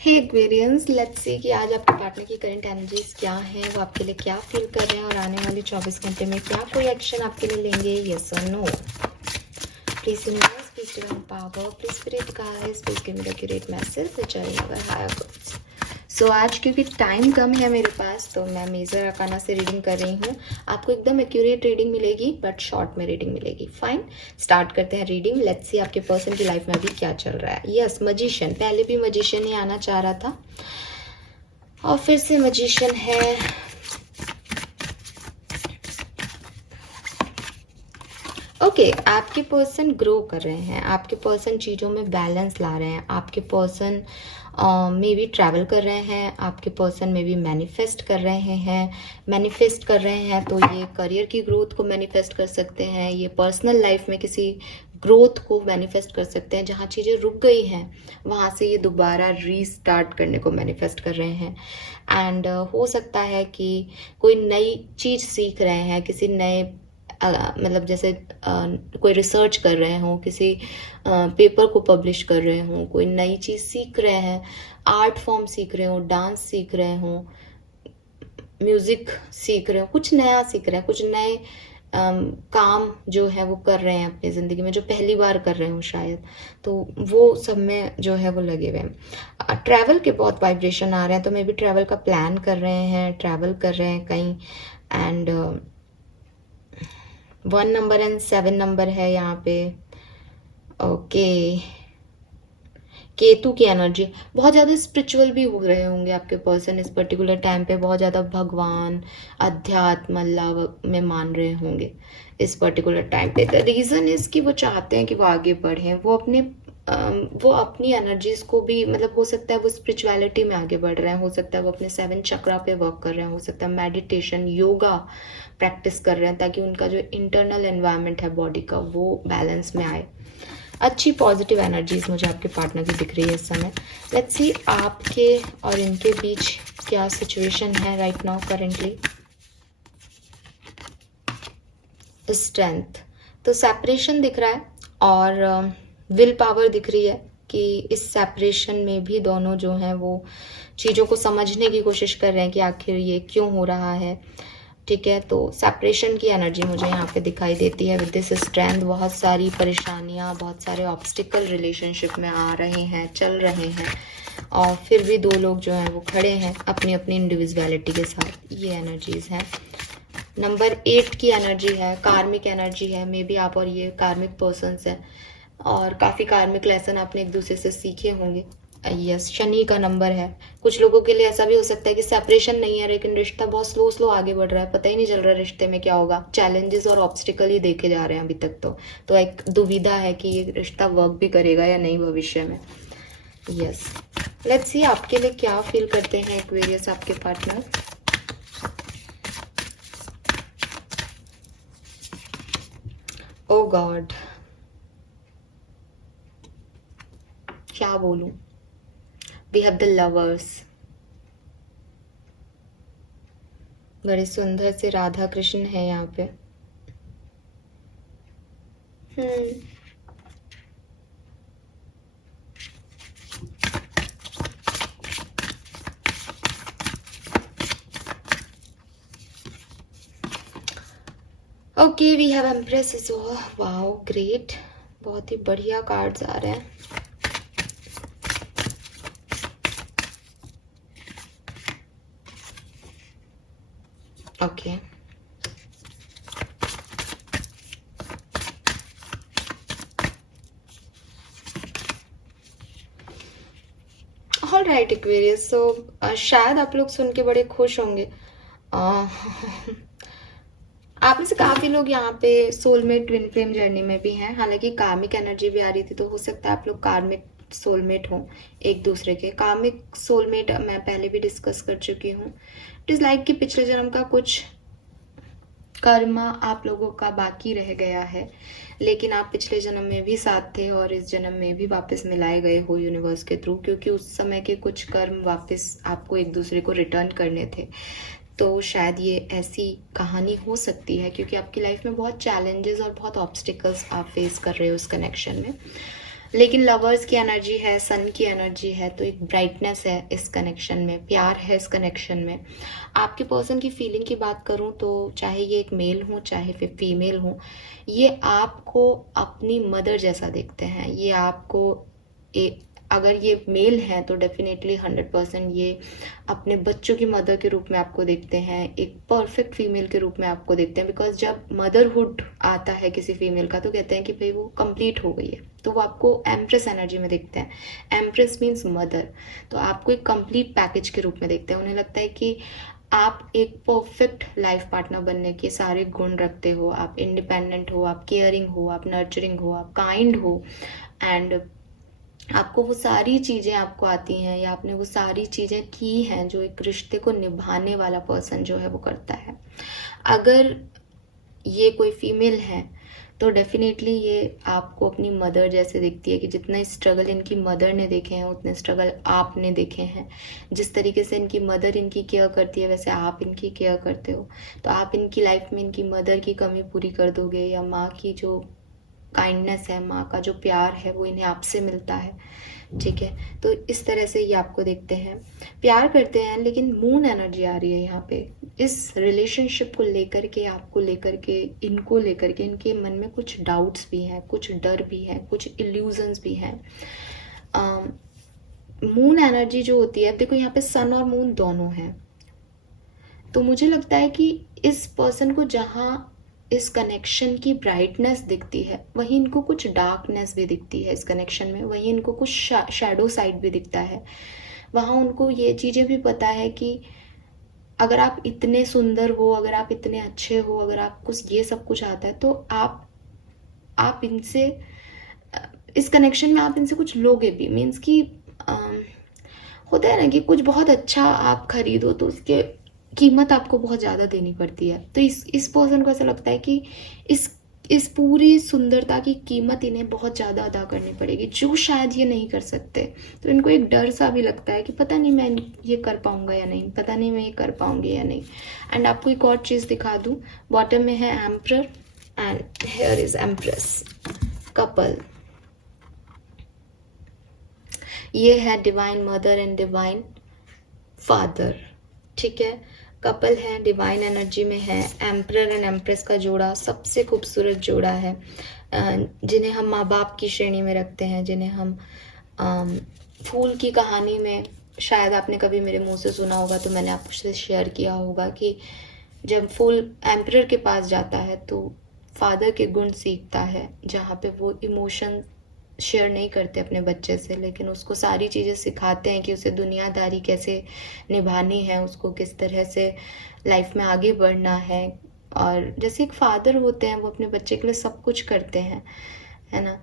Hey Aquarians, let's see कि आज आपके पार्टनर की करंट एनर्जीज क्या हैं, वो आपके लिए क्या फील कर रहे हैं और आने वाले 24 घंटे में क्या कोई एक्शन आपके लिए लेंगे, यस और no. Please universe, please divine power, please spirit guides, please give me the accurate message which are in our higher goods. So आज क्योंकि टाइम कम है मेरे पास, तो मैं मेजर अकाना से रीडिंग कर रही हूँ। आपको एकदम एक्यूरेट रीडिंग मिलेगी, बट शॉर्ट में रीडिंग मिलेगी। फाइन, स्टार्ट करते हैं रीडिंग। लेट्स सी आपके पर्सन की लाइफ में अभी क्या चल रहा है। यस, मजिशियन, पहले भी मजिशियन ही आना चाह रहा था और फिर से मजिशियन है। ओके, आपके पर्सन ग्रो कर रहे हैं, आपके पर्सन चीज़ों में बैलेंस ला रहे हैं, आपके पर्सन मे भी ट्रैवल कर रहे हैं, आपके पर्सन में भी मैनिफेस्ट कर रहे हैं। मैनिफेस्ट कर रहे हैं तो ये करियर की ग्रोथ को मैनिफेस्ट कर सकते हैं, ये पर्सनल लाइफ में किसी ग्रोथ को मैनिफेस्ट कर सकते हैं। जहाँ चीज़ें रुक गई हैं वहाँ से ये दोबारा रीस्टार्ट करने को मैनिफेस्ट कर रहे हैं। एंड हो सकता है कि कोई नई चीज़ सीख रहे हैं, किसी नए मतलब जैसे कोई रिसर्च कर रहे हों, किसी पेपर को पब्लिश कर रहे हों, कोई नई चीज़ सीख रहे हैं, आर्ट फॉर्म सीख रहे हों, डांस सीख रहे हों, म्यूज़िक सीख रहे हो, कुछ नया सीख रहे हैं, कुछ नए काम जो है वो कर रहे हैं अपनी ज़िंदगी में, जो पहली बार कर रहे हो शायद, तो वो सब में जो है वो लगे हुए हैं। ट्रैवल के बहुत वाइब्रेशन आ रहे हैं, तो मे बी ट्रैवल का प्लान कर रहे हैं, ट्रैवल कर रहे हैं कहीं। एंड 1 नंबर एंड 7 नंबर है यहाँ पे। ओके, केतु की एनर्जी, बहुत ज़्यादा स्पिरिचुअल भी हो रहे होंगे आपके पर्सन इस पर्टिकुलर टाइम पे, बहुत ज़्यादा भगवान, अध्यात्म, अल्लाह में मान रहे होंगे इस पर्टिकुलर टाइम पे। द रीज़न इज़ कि वो चाहते हैं कि वो आगे बढ़ें, वो अपनी एनर्जीज को भी, मतलब हो सकता है वो स्पिरिचुअलिटी में आगे बढ़ रहे हैं, हो सकता है वो अपने 7 चक्रा पे वर्क कर रहे हैं, हो सकता है मेडिटेशन, योगा प्रैक्टिस कर रहे हैं, ताकि उनका जो इंटरनल एनवायरनमेंट है बॉडी का वो बैलेंस में आए। अच्छी पॉजिटिव एनर्जीज मुझे आपके पार्टनर की दिख रही है इस समय। लेट्स सी आपके और इनके बीच क्या सिचुएशन है राइट नाउ करेंटली। स्ट्रेंथ, तो सेपरेशन दिख रहा है और विल पावर दिख रही है कि इस सेपरेशन में भी दोनों जो हैं वो चीज़ों को समझने की कोशिश कर रहे हैं कि आखिर ये क्यों हो रहा है। ठीक है, तो सेपरेशन की एनर्जी मुझे यहाँ पे दिखाई देती है विद दिस स्ट्रेंथ। बहुत सारी परेशानियाँ, बहुत सारे ऑब्स्टिकल रिलेशनशिप में आ रहे हैं, चल रहे हैं, और फिर भी दो लोग जो हैं वो खड़े हैं अपनी अपनी इंडिविजुअलिटी के साथ। ये एनर्जीज हैं। नंबर 8 की एनर्जी है, कार्मिक एनर्जी है। मे बी आप और ये कार्मिक पर्सन्स हैं और काफ़ी कार्मिक लेसन आपने एक दूसरे से सीखे होंगे। यस, शनि का नंबर है। कुछ लोगों के लिए ऐसा भी हो सकता है कि सेपरेशन नहीं है लेकिन रिश्ता बहुत स्लो आगे बढ़ रहा है, पता ही नहीं चल रहा रिश्ते में क्या होगा, चैलेंजेस और ऑब्स्टिकल ही देखे जा रहे हैं अभी तक। तो एक दुविधा है कि ये रिश्ता वर्क भी करेगा या नहीं भविष्य में। यस, लेट्स सी आपके लिए क्या फील करते हैं एक्वेरियस आपके पार्टनर। ओ गॉड, क्या बोलूं। वी हैव द लवर्स, बड़े सुंदर से राधा कृष्ण है यहाँ पे। Okay, we have empress is wow great, बहुत ही बढ़िया कार्ड्स आ रहे हैं। Okay, all right Aquarius. So शायद आप लोग सुन के बड़े खुश होंगे। आप में से काफ़ी लोग यहाँ पे सोलमेट ट्विन फ्लेम जर्नी में भी हैं। हालांकि कार्मिक एनर्जी भी आ रही थी, तो हो सकता है आप लोग कार्मिक सोलमेट हों एक दूसरे के। कार्मिक सोलमेट मैं पहले भी डिस्कस कर चुकी हूँ। इट इज़ लाइक कि पिछले जन्म का कुछ कर्म आप लोगों का बाकी रह गया है, लेकिन आप पिछले जन्म में भी साथ थे और इस जन्म में भी वापस मिलाए गए हो यूनिवर्स के थ्रू, क्योंकि उस समय के कुछ कर्म वापस आपको एक दूसरे को रिटर्न करने थे। तो शायद ये ऐसी कहानी हो सकती है, क्योंकि आपकी लाइफ में बहुत चैलेंजेस और बहुत ऑब्स्टिकल्स आप फेस कर रहे हो इस कनेक्शन में। लेकिन लवर्स की एनर्जी है, सन की एनर्जी है, तो एक ब्राइटनेस है इस कनेक्शन में, प्यार है इस कनेक्शन में। आपके पर्सन की फीलिंग की बात करूं तो चाहे ये एक मेल हो चाहे फिर फीमेल हो, ये आपको अपनी मदर जैसा देखते हैं। ये आपको अगर ये मेल है तो डेफिनेटली 100% ये अपने बच्चों की मदर के रूप में आपको देखते हैं, एक परफेक्ट फीमेल के रूप में आपको देखते हैं। बिकॉज जब मदरहुड आता है किसी फीमेल का तो कहते हैं कि भाई वो कंप्लीट हो गई है, तो वो आपको एम्प्रेस एनर्जी में देखते हैं। एम्प्रेस मीन्स मदर, तो आपको एक कंप्लीट पैकेज के रूप में देखते हैं। उन्हें लगता है कि आप एक परफेक्ट लाइफ पार्टनर बनने के सारे गुण रखते हो। आप इंडिपेंडेंट हो, आप केयरिंग हो, आप नर्चरिंग हो, आप काइंड हो, एंड आपको वो सारी चीज़ें आपको आती हैं, या आपने वो सारी चीज़ें की हैं जो एक रिश्ते को निभाने वाला पर्सन जो है वो करता है। अगर ये कोई फीमेल है तो डेफिनेटली ये आपको अपनी मदर जैसे दिखती है, कि जितने स्ट्रगल इनकी मदर ने देखे हैं उतने स्ट्रगल आपने देखे हैं। जिस तरीके से इनकी मदर इनकी केयर करती है वैसे आप इनकी केयर करते हो। तो आप इनकी लाइफ में इनकी मदर की कमी पूरी कर दोगे, या माँ की जो काइंडनेस है, माँ का जो प्यार है वो इन्हें आपसे मिलता है। ठीक है, तो इस तरह से ये आपको देखते हैं, प्यार करते हैं। लेकिन मून एनर्जी आ रही है यहाँ पे इस रिलेशनशिप को लेकर के, आपको लेकर के, इनको लेकर के इनके मन में कुछ डाउट्स भी हैं, कुछ डर भी है, कुछ इल्यूजन्स भी हैं। मून एनर्जी जो होती है, अब देखो यहाँ पे सन और मून दोनों हैं, तो मुझे लगता है कि इस पर्सन को जहाँ इस कनेक्शन की ब्राइटनेस दिखती है वहीं इनको कुछ डार्कनेस भी दिखती है इस कनेक्शन में, वहीं इनको कुछ शैडो साइड भी दिखता है। वहाँ उनको ये चीज़ें भी पता है कि अगर आप इतने सुंदर हो, अगर आप इतने अच्छे हो, अगर आपको ये सब कुछ आता है तो आप इनसे इस कनेक्शन में आप इनसे कुछ लोगे भी। मीन्स कि होता है ना कि कुछ बहुत अच्छा आप खरीदो तो उसके कीमत आपको बहुत ज़्यादा देनी पड़ती है। तो इस पर्सन को ऐसा लगता है कि इस पूरी सुंदरता की कीमत इन्हें बहुत ज़्यादा अदा करनी पड़ेगी, जो शायद ये नहीं कर सकते। तो इनको एक डर सा भी लगता है कि पता नहीं मैं ये कर पाऊंगा या नहीं, पता नहीं मैं ये कर पाऊंगी या नहीं। एंड आपको एक और चीज़ दिखा दूँ, बॉटम में है emperor and here is empress. Couple, ये है divine mother and divine father. ठीक है, कपल है, डिवाइन एनर्जी में है, एम्परर एंड एम्प्रेस का जोड़ा सबसे खूबसूरत जोड़ा है, जिन्हें हम माँ बाप की श्रेणी में रखते हैं, जिन्हें हम फूल की कहानी में, शायद आपने कभी मेरे मुंह से सुना होगा तो मैंने आपसे शेयर किया होगा कि जब फूल एम्परर के पास जाता है तो फादर के गुण सीखता है, जहाँ पे वो इमोशन शेयर नहीं करते अपने बच्चे से, लेकिन उसको सारी चीज़ें सिखाते हैं कि उसे दुनियादारी कैसे निभानी है, उसको किस तरह से लाइफ में आगे बढ़ना है। और जैसे एक फादर होते हैं वो अपने बच्चे के लिए सब कुछ करते हैं, है ना।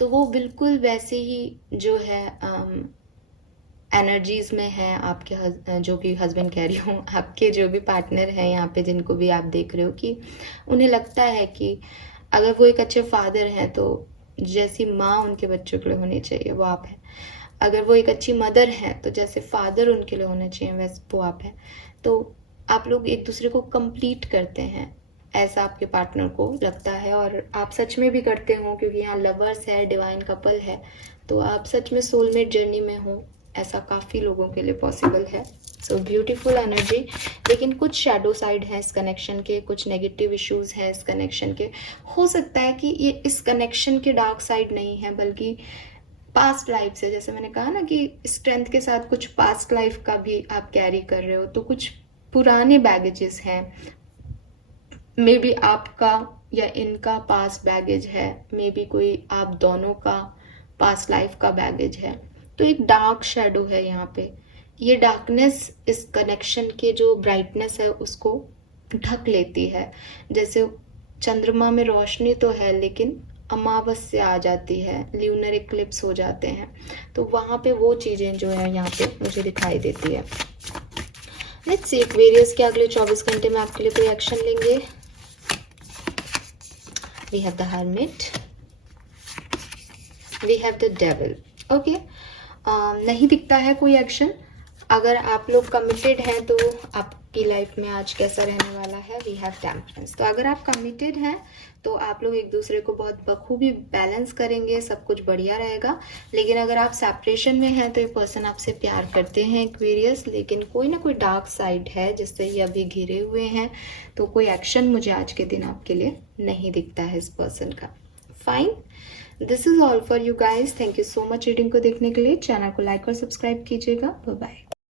तो वो बिल्कुल वैसे ही जो है एनर्जीज में है आपके जो भी हस्बैंड कह रही हूँ, आपके जो भी पार्टनर हैं यहाँ पे, जिनको भी आप देख रहे हो, कि उन्हें लगता है कि अगर वो एक अच्छे फादर हैं तो जैसी माँ उनके बच्चों के लिए होनी चाहिए वो आप हैं। अगर वो एक अच्छी मदर हैं तो जैसे फादर उनके लिए होने चाहिए वैसे वो आप हैं। तो आप लोग एक दूसरे को कंप्लीट करते हैं, ऐसा आपके पार्टनर को लगता है, और आप सच में भी करते हो, क्योंकि यहाँ लवर्स है, डिवाइन कपल है, तो आप सच में सोलमेट जर्नी में हो, ऐसा काफ़ी लोगों के लिए पॉसिबल है। So beautiful energy. लेकिन कुछ शैडो साइड है इस कनेक्शन के, कुछ नेगेटिव इश्यूज हैं इस कनेक्शन के। हो सकता है कि ये इस कनेक्शन के डार्क साइड नहीं है, बल्कि पास्ट लाइफ से, जैसे मैंने कहा ना कि स्ट्रेंथ के साथ कुछ पास्ट लाइफ का भी आप कैरी कर रहे हो, तो कुछ पुराने बैगेजेस हैं। मे बी आपका या इनका पास्ट बैगेज है, मे बी कोई आप दोनों का पास्ट लाइफ का बैगेज है। तो एक डार्क शेडो है यहाँ पे। ये डार्कनेस इस कनेक्शन के जो ब्राइटनेस है उसको ढक लेती है। जैसे चंद्रमा में रोशनी तो है लेकिन अमावस्या आ जाती है, ल्यूनर इक्लिप्स हो जाते हैं, तो वहाँ पे वो चीज़ें जो है यहाँ पे मुझे दिखाई देती है। लेट्स सी एक्वेरियस के अगले 24 घंटे में आपके लिए कोई एक्शन लेंगे। We have the hermit, we have the devil. Okay, नहीं दिखता है कोई एक्शन, अगर आप लोग कमिटेड हैं तो आपकी लाइफ में आज कैसा रहने वाला है, वी हैव टेम्परेंस। तो अगर आप कमिटेड हैं तो आप लोग एक दूसरे को बहुत बखूबी बैलेंस करेंगे, सब कुछ बढ़िया रहेगा। लेकिन अगर आप सेपरेशन में हैं तो ये पर्सन आपसे प्यार करते हैं एक्वेरियस, लेकिन कोई ना कोई डार्क साइड है जिससे ये अभी घिरे हुए हैं। तो कोई एक्शन मुझे आज के दिन आपके लिए नहीं दिखता है इस पर्सन का। Fine, this is all for you guys. Thank you so much reading को देखने के लिए। चैनल को लाइक और सब्सक्राइब कीजिएगा। Bye bye.